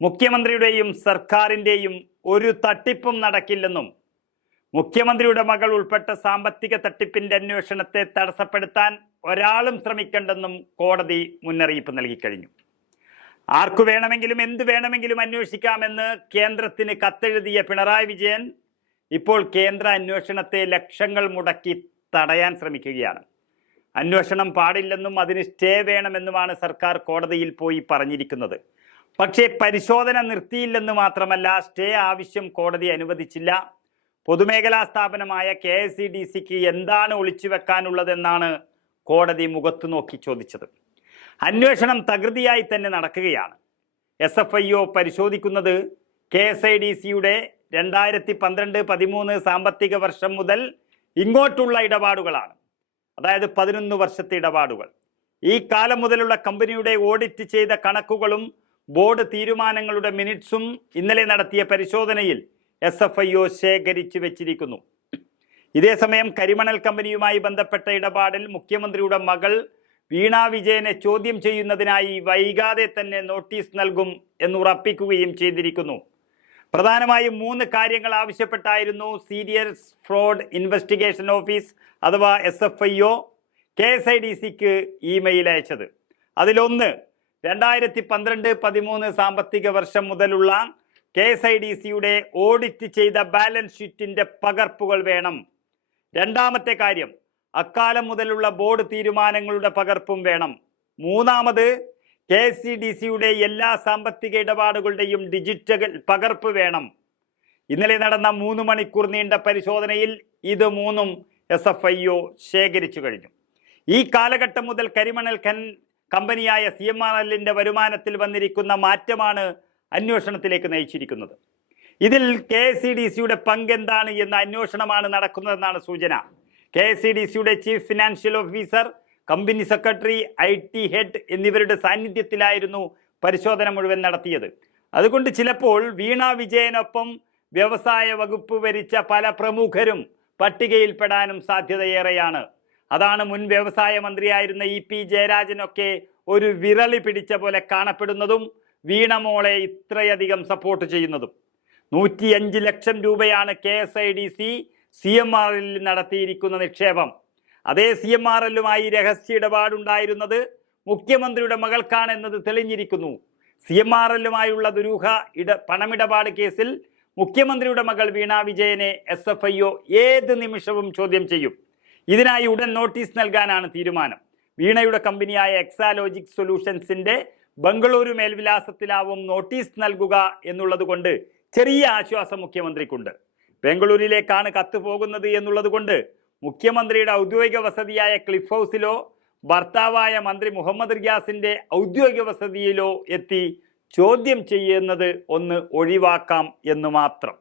മുഖ്യമന്ത്രിയുടെയും സർക്കാരിന്റെയും ഒരു തട്ടിപ്പും നടക്കില്ലെന്നും മുഖ്യമന്ത്രിയുടെ മകൾ ഉൾപ്പെട്ട സാമ്പത്തിക തട്ടിപ്പിന്റെ അന്വേഷണത്തെ തടസ്സപ്പെടുത്താൻ ഒരാളും ശ്രമിക്കണ്ടെന്നും കോടതി മുന്നറിയിപ്പ് നൽകിക്കഴിഞ്ഞു ആർക്കു വേണമെങ്കിലും എന്ത് വേണമെങ്കിലും അന്വേഷിക്കാമെന്ന് കേന്ദ്രത്തിന് കത്തെഴുതിയ പിണറായി വിജയൻ ഇപ്പോൾ കേന്ദ്ര അന്വേഷണത്തെ ലക്ഷങ്ങൾ മുടക്കി തടയാൻ ശ്രമിക്കുകയാണ്. അന്വേഷണം പാടില്ലെന്നും അതിന് സ്റ്റേ വേണമെന്നുമാണ് സർക്കാർ കോടതിയിൽ പോയി പറഞ്ഞിരിക്കുന്നത്. പക്ഷേ പരിശോധന നിർത്തിയില്ലെന്ന് മാത്രമല്ല സ്റ്റേ ആവശ്യം കോടതി അനുവദിച്ചില്ല. പൊതുമേഖലാ സ്ഥാപനമായ കെ എസ് ഡി സിക്ക് എന്താണ് ഒളിച്ചു വെക്കാനുള്ളതെന്നാണ് കോടതി മുഖത്തു നോക്കി ചോദിച്ചത്. അന്വേഷണം തകൃതിയായി തന്നെ നടക്കുകയാണ്. എസ് എഫ് ഐ ഒ പരിശോധിക്കുന്നത് കെ എസ് ഐ ഡി സിയുടെ രണ്ടായിരത്തി പന്ത്രണ്ട് പതിമൂന്ന് സാമ്പത്തിക വർഷം മുതൽ ഇങ്ങോട്ടുള്ള ഇടപാടുകളാണ്. അതായത് പതിനൊന്ന് വർഷത്തെ ഇടപാടുകൾ. ഈ കാലം മുതലുള്ള കമ്പനിയുടെ ഓഡിറ്റ് ചെയ്ത കണക്കുകളും ബോർഡ് തീരുമാനങ്ങളുടെ മിനിറ്റ്സും ഇന്നലെ നടത്തിയ പരിശോധനയിൽ എസ് എഫ് ഐ ഒ ശേഖരിച്ചു വെച്ചിരിക്കുന്നു. ഇതേസമയം കരിമണൽ കമ്പനിയുമായി ബന്ധപ്പെട്ട ഇടപാടിൽ മുഖ്യമന്ത്രിയുടെ മകൾ വീണ വിജയനെ ചോദ്യം ചെയ്യുന്നതിനായി വൈകാതെ തന്നെ നോട്ടീസ് നൽകും എന്ന് ഉറപ്പിക്കുകയും ചെയ്തിരിക്കുന്നു. പ്രധാനമായും മൂന്ന് കാര്യങ്ങൾ ആവശ്യപ്പെട്ടായിരുന്നു സീരിയസ് ഫ്രോഡ് ഇൻവെസ്റ്റിഗേഷൻ ഓഫീസ് അഥവാ S F I O K S I D സിക്ക് ഇമെയിൽ അയച്ചത്. അതിലൊന്ന് രണ്ടായിരത്തി പന്ത്രണ്ട് പതിമൂന്ന് സാമ്പത്തിക വർഷം മുതലുള്ള കെ എസ് ഐ ഡി സിയുടെ ഓഡിറ്റ് ചെയ്ത ബാലൻസ് ഷീറ്റിന്റെ പകർപ്പുകൾ വേണം. രണ്ടാമത്തെ കാര്യം അക്കാലം മുതലുള്ള ബോർഡ് തീരുമാനങ്ങളുടെ പകർപ്പും വേണം. മൂന്നാമത് കെ സി ഡി സിയുടെ എല്ലാ സാമ്പത്തിക ഇടപാടുകളുടെയും ഡിജിറ്റൽ പകർപ്പ് വേണം. ഇന്നലെ നടന്ന മൂന്ന് മണിക്കൂർ നീണ്ട പരിശോധനയിൽ ഇത് മൂന്നും എസ് എഫ് ഐ ഒ ശേഖരിച്ചു കഴിഞ്ഞു. ഈ കാലഘട്ടം മുതൽ കരിമണൽ കമ്പനിയായ സി എം ആർ എല്ലിന്റെ വരുമാനത്തിൽ വന്നിരിക്കുന്ന മാറ്റമാണ് അന്വേഷണത്തിലേക്ക് നയിച്ചിരിക്കുന്നത്. ഇതിൽ കെ എസ് സി ഡി സിയുടെ പങ്ക് എന്താണ് എന്ന അന്വേഷണമാണ് നടക്കുന്നതെന്നാണ് സൂചന. കെ എസ് സി ഡി സിയുടെ chief financial officer company secretary I T head എന്നിവരുടെ സാന്നിധ്യത്തിലായിരുന്നു പരിശോധന മുഴുവൻ നടത്തിയത്. അതുകൊണ്ട് ചിലപ്പോൾ വീണ വിജയനൊപ്പം വ്യവസായ വകുപ്പ് ഭരിച്ച പല പ്രമുഖരും പട്ടികയിൽപ്പെടാനും സാധ്യതയേറെയാണ്. അതാണ് മുൻ വ്യവസായ മന്ത്രിയായിരുന്ന ഇ പി ജയരാജനൊക്കെ ഒരു വിരളി പിടിച്ച പോലെ കാണപ്പെടുന്നതും വീണമോളെ ഇത്രയധികം സപ്പോർട്ട് ചെയ്യുന്നതും. നൂറ്റിയഞ്ച് ലക്ഷം രൂപയാണ് K S I D C C M R നടത്തിയിരിക്കുന്ന നിക്ഷേപം. അതേ സി എം ആർ എല്ലുമായി രഹസ്യ ഇടപാടുണ്ടായിരുന്നത് മുഖ്യമന്ത്രിയുടെ മകൾക്കാണ് എന്നത് തെളിഞ്ഞിരിക്കുന്നു. സി എം ആർ എല്ലുമായുള്ള ദുരൂഹ ഇട പണമിടപാട് കേസിൽ മുഖ്യമന്ത്രിയുടെ മകൾ വീണ വിജയനെ എസ് എഫ് ഐ ഒ ഏത് നിമിഷവും ചോദ്യം ചെയ്യും. ഇതിനായി ഉടൻ നോട്ടീസ് നൽകാനാണ് തീരുമാനം. വീണയുടെ കമ്പനിയായ എക്സാലോജിക് സൊല്യൂഷൻസിന്റെ ബംഗളൂരു മേൽവിലാസത്തിലാവും നോട്ടീസ് നൽകുക എന്നുള്ളത് കൊണ്ട് ചെറിയ ആശ്വാസം മുഖ്യമന്ത്രിക്കുണ്ട്. ബംഗളൂരിലേക്കാണ് കത്ത് പോകുന്നത് എന്നുള്ളത് കൊണ്ട് മുഖ്യമന്ത്രിയുടെ ഔദ്യോഗിക വസതിയായ ക്ലിഫ് ഹൗസിലോ ഭർത്താവായ മന്ത്രി മുഹമ്മദ് റിയാസിന്റെ ഔദ്യോഗിക വസതിയിലോ എത്തി ചോദ്യം ചെയ്യുന്നത് ഒന്ന് ഒഴിവാക്കാം എന്ന് മാത്രം.